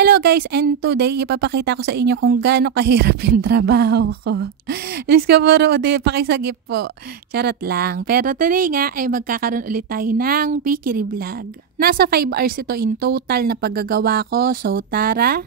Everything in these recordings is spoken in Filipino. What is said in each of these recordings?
Hello guys, and today ipapakita ko sa inyo kung gaano kahirap yung trabaho ko. Diyos ko po, Rudy, pakisagip po. Charot lang. Pero today nga ay magkakaroon ulit tayo ng Bakery Vlog. Nasa 5 hours ito in total na paggagawa ko. So tara,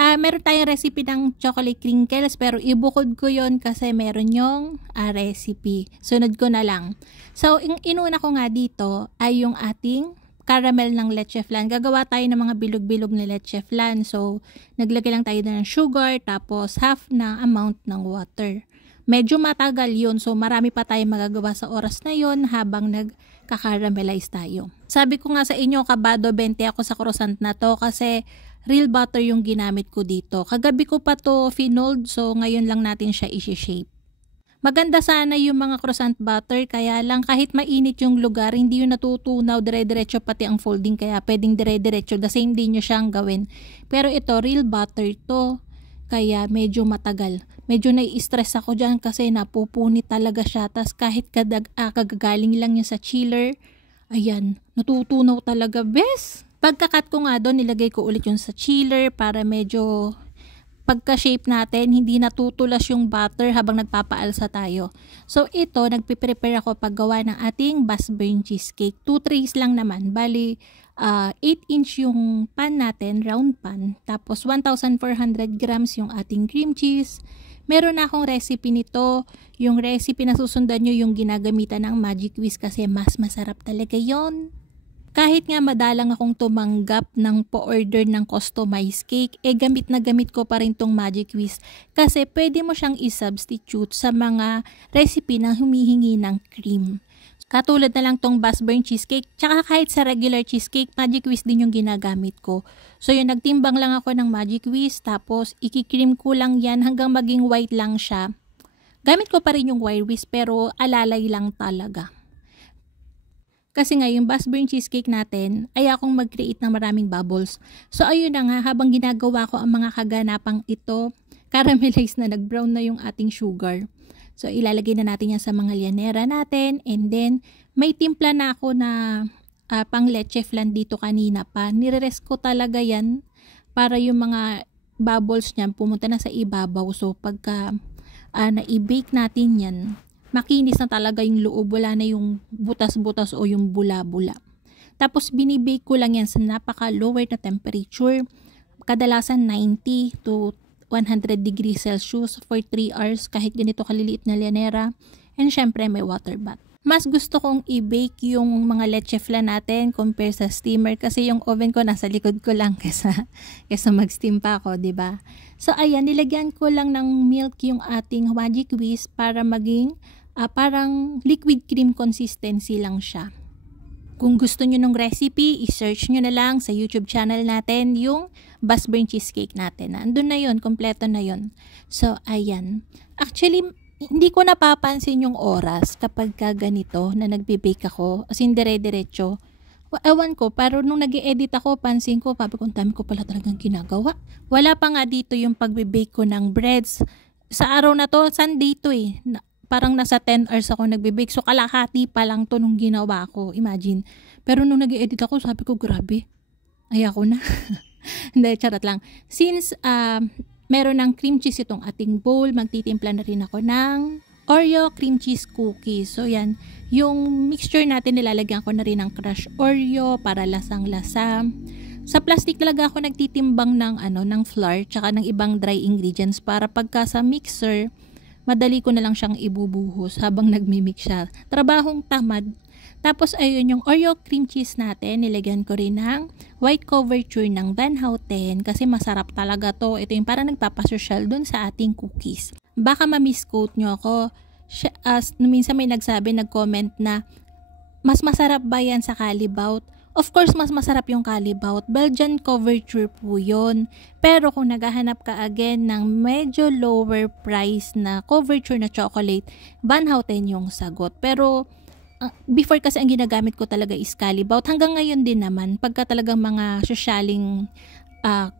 meron tayong recipe ng chocolate crinkles pero ibukod ko yon kasi meron yung recipe. Sunod ko na lang. So inuna ko nga dito ay yung ating caramel ng leche flan. Gagawa tayo ng mga bilog-bilog na leche flan. So, naglagay lang tayo ng sugar, tapos half na amount ng water. Medyo matagal yun. So, marami pa tayo magagawa sa oras na yun habang nagka-caramelize tayo. Sabi ko nga sa inyo, kabado 20 ako sa croissant na to kasi real butter yung ginamit ko dito. Kagabi ko pa to finold, so ngayon lang natin siya isi-shape. Maganda sana yung mga croissant butter, kaya lang kahit mainit yung lugar, hindi yung natutunaw dire-diretso pati ang folding, kaya pwedeng dire-diretso, the same day nyo siyang gawin. Pero ito, real butter to, kaya medyo matagal. Medyo nai-stress ako dyan kasi napupunit talaga siya, tas kahit kagagaling lang niya sa chiller, ayan, natutunaw talaga, bes! Pagkakat ko nga doon, nilagay ko ulit yung sa chiller para medyo pagka-shape natin, hindi natutulas yung butter habang nagpapaalsa tayo. So ito, nagpiprepare ako paggawa ng ating Basburn cheesecake. 2 trays lang naman. Bali, 8-inch yung pan natin, round pan. Tapos 1,400 grams yung ating cream cheese. Meron na akong recipe nito. Yung recipe na susundan nyo yung ginagamitan ng Magic Whisk kasi mas masarap talaga yon. Kahit nga madalang akong tumanggap ng po-order ng customized cake, gamit na gamit ko pa rin tong Magic Whisk kasi pwede mo siyang i-substitute sa mga recipe na humihingi ng cream. Katulad na lang tong Basburn cheesecake, tsaka kahit sa regular cheesecake, Magic Whisk din yung ginagamit ko. So yun, nagtimbang lang ako ng Magic Whisk, tapos iki-cream ko lang yan hanggang maging white lang siya. Gamit ko pa rin yung wire whisk pero alalay lang talaga. Kasi nga yung Basburn cheesecake natin ay akong mag-create ng maraming bubbles. So ayun na nga, habang ginagawa ko ang mga kaganapang ito, caramelize na, nag-brown na yung ating sugar. So ilalagay na natin yan sa mga lianera natin, and then may timpla na ako na pang leche flan dito kanina pa. Nire-rest ko talaga yan para yung mga bubbles niyan pumunta na sa ibabaw. So pagka na-i-bake natin yan, makinis na talaga yung loob, wala na yung butas-butas o yung bula-bula. Tapos binibake ko lang yan sa napaka-lower na temperature, kadalasan 90 to 100 degrees Celsius for 3 hours kahit ganito kaliliit na lianera, and syempre may water bath. Mas gusto kong i-bake yung mga leche flan natin compare sa steamer kasi yung oven ko nasa likod ko lang kesa mag-steam pa ako, 'di ba? So ayan, nilagyan ko lang ng milk yung ating Magic Whisk para maging parang liquid cream consistency lang siya. Kung gusto nyo ng recipe, i-search nyo na lang sa YouTube channel natin yung Basburn cheesecake natin. Andun na yun, kompleto na yun. So, ayan. Actually, hindi ko napapansin yung oras kapag ganito na nagbe-bake ako. As in, dire-diretso. Ewan ko, pero nung nag-e-edit ako, pansin ko, pabi ko, dami ko pala talagang ginagawa. Wala pa nga dito yung pagbe-bake ko ng breads. Sa araw na to, Sunday to eh. Parang nasa 10 hours ako nagbe-bake. So, kalahati pa lang to nung ginawa ko. Imagine. Pero nung nag-edit ako, sabi ko, grabe. Ayoko na. Hindi, charot lang. Since meron ng cream cheese itong ating bowl, magtitimpla na rin ako ng Oreo cream cheese cookies. So, yan. Yung mixture natin, nilalagyan ko na rin ng crushed Oreo para lasang-lasa. Sa plastic talaga ako nagtitimbang ng flour tsaka ng ibang dry ingredients para pagka sa mixer, madali ko na lang siyang ibubuhos habang nagmimix siya. Trabahong tamad. Tapos ayun, yung Oreo cream cheese natin, nilagyan ko rin ng white couverture ng Van Houten kasi masarap talaga to. Ito yung parang nagpapasosyal dun sa ating cookies. Baka ma-misquote nyo ako. Minsan may nag-comment na mas masarap ba yan sa Callebaut? Of course, mas masarap yung Callebaut. Belgian couverture po yun. Pero kung naghahanap ka again ng medyo lower price na couverture na chocolate, Van Houten yung sagot. Pero before kasi ang ginagamit ko talaga is Callebaut. Hanggang ngayon din naman, pagka talagang mga sosyaling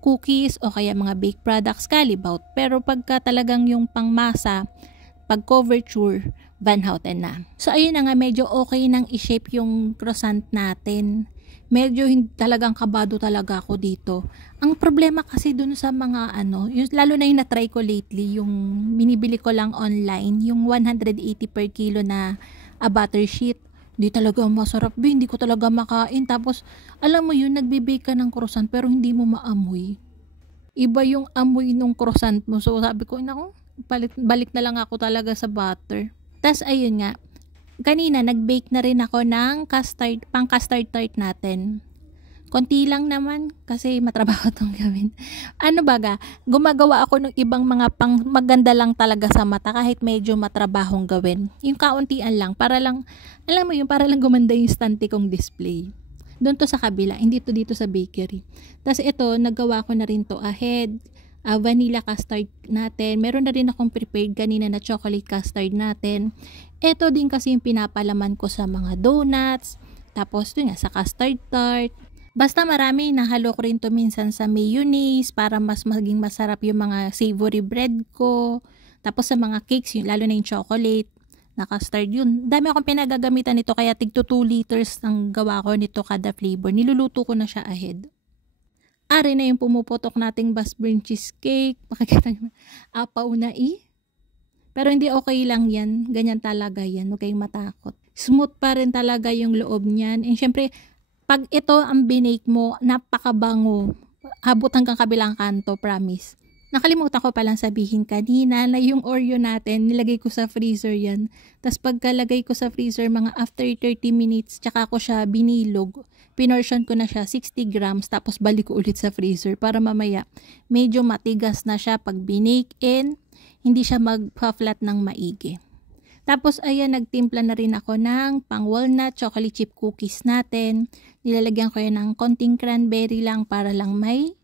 cookies o kaya mga baked products, Callebaut. Pero pagka talagang yung pangmasa, pag couverture, Van Houten na. So ayun na nga, medyo okay nang i-shape yung croissant natin. medyo talagang kabado talaga ako dito. Ang problema kasi dun sa mga lalo na yung na-try ko lately, yung binibili ko lang online, yung 180 per kilo na butter sheet. Hindi talaga masarap, hindi ko talaga makain. Tapos, alam mo yun, nagbe-bake ka ng croissant pero hindi mo maamoy. Iba yung amoy ng croissant mo. So, sabi ko, naku, balik na lang ako talaga sa butter. Tas ayun nga, kanina nag-bake na rin ako ng pang custard tart natin. Konti lang naman kasi matrabaho tong gawin. Gumagawa ako ng ibang mga pang maganda lang talaga sa mata kahit medyo matrabahong gawin. Yung kauntian lang para lang, alam mo yun, para lang gumanda yung stante kong display. Doon to sa kabila, hindi to dito sa bakery. Tas ito, nagawa ko na rin to ahead. Vanilla custard natin. Meron na rin akong prepared kanina na chocolate custard natin. Ito din kasi yung pinapalaman ko sa mga donuts. Tapos yun nga, sa custard tart. Basta marami, nahalo ko rin to minsan sa mayonnaise para mas maging masarap yung mga savory bread ko. Tapos sa mga cakes, yun, lalo na yung chocolate na custard yun. Dami akong pinagagamitan nito kaya tigto 2 liters ang gawa ko nito kada flavor. Niluluto ko na siya ahead. Ari na yung pumuputok nating Busburn cheesecake. Makikita nyo, apaw na Pero hindi okay lang yan. Ganyan talaga yan. Huwag kayong matakot. Smooth pa rin talaga yung loob niyan. And syempre, pag ito ang binake mo, napakabango. Habot hanggang kabilang kanto, promise. Nakalimutan ko palang sabihin kanina na yung Oreo natin, nilagay ko sa freezer yan. Tapos pagkalagay ko sa freezer, mga after 30 minutes, tsaka ko siya binilog. Pinortion ko na siya 60 grams, tapos balik ko ulit sa freezer para mamaya medyo matigas na siya pag binake in, hindi siya magpa-flat ng maigi. Tapos ayan, nagtimpla na rin ako ng pang walnut chocolate chip cookies natin. Nilalagyan ko yan ng konting cranberry lang para lang may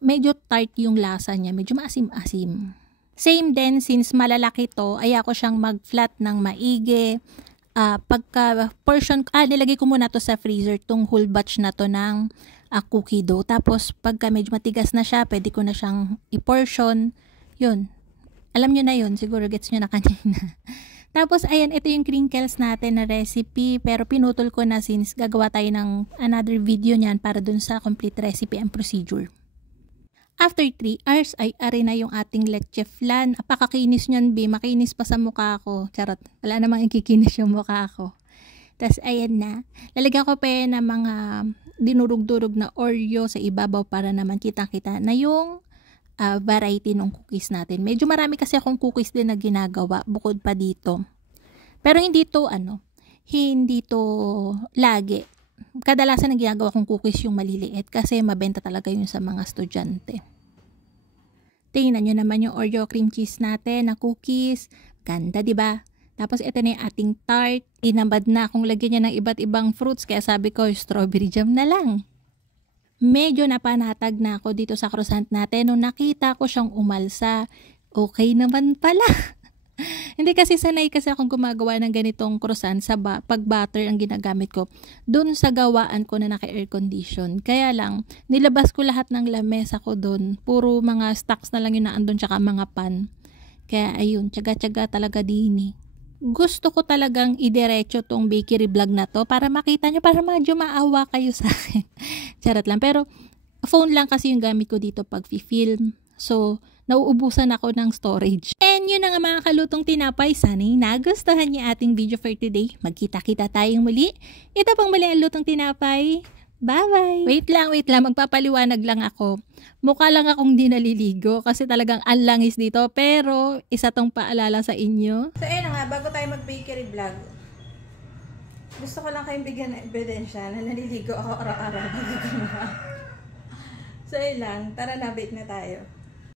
medyo tart yung lasa niya, medyo maasim-asim. Same din, since malalaki to, ay ako siyang mag-flat ng maigi. Pagka portion, nilagay ko muna to sa freezer, tong whole batch na to ng cookie dough. Tapos pagka medyo matigas na siya, pwede ko na siyang i-portion. Yun. Alam nyo na yun, siguro gets nyo na kanina. Tapos ayan, ito yung crinkles natin na recipe, pero pinutol ko na since gagawa tayo ng another video niyan para dun sa complete recipe and procedure. After 3 hours ay ari na yung ating leche flan. Apakakinis niyan, makinis pa sa mukha ko. Charot, wala namang ikikinis yung mukha ko. Tapos ayan na, lalagyan ko pa yan ng mga dinurug-durug na Oreo sa ibabaw para naman kitang-kita na yung variety ng cookies natin. Medyo marami kasi akong cookies din na ginagawa bukod pa dito. Pero hindi to lagi. Kadalasan ang ginagawa kong cookies yung maliliit kasi mabenta talaga yun sa mga estudyante. Tingnan nyo naman yung Oreo cream cheese natin na cookies. Ganda, diba? Tapos ito na yung ating tart. Inambad na akong lagyan niya ng iba't ibang fruits kaya sabi ko strawberry jam na lang. Medyo napanatag na ako dito sa croissant natin nung nakita ko siyang umalsa. Okay naman pala. Hindi kasi sanay kasi akong gumagawa ng ganitong croissant sa pag-butter ang ginagamit ko. Doon sa gawaan ko na naka-air condition. Kaya lang, nilabas ko lahat ng lamesa ko doon. Puro mga stocks na lang yung naandun tsaka mga pan. Kaya ayun, tsaga-tsaga talaga din. Gusto ko talagang idiretso tong bakery vlog na to para makita nyo, para medyo maawa kayo sa akin. Charot lang. Pero phone lang kasi yung gamit ko dito pag film. So, nauubusan ako ng storage. And yun na nga mga kalutong tinapay. Sana'y nagustuhan niyo ating video for today. Magkita-kita tayong muli. Ito pang muli ang lutong tinapay. Bye-bye! Wait lang. Magpapaliwanag lang ako. Mukha lang akong di naliligo kasi talagang anlangis dito. Pero isa tong paalala sa inyo. So ayun nga, bago tayo mag-bakery vlog, gusto ko lang kayong bigyan ng ebidensya na naliligo ako araw-araw. So ayun lang, tara na, bake na tayo.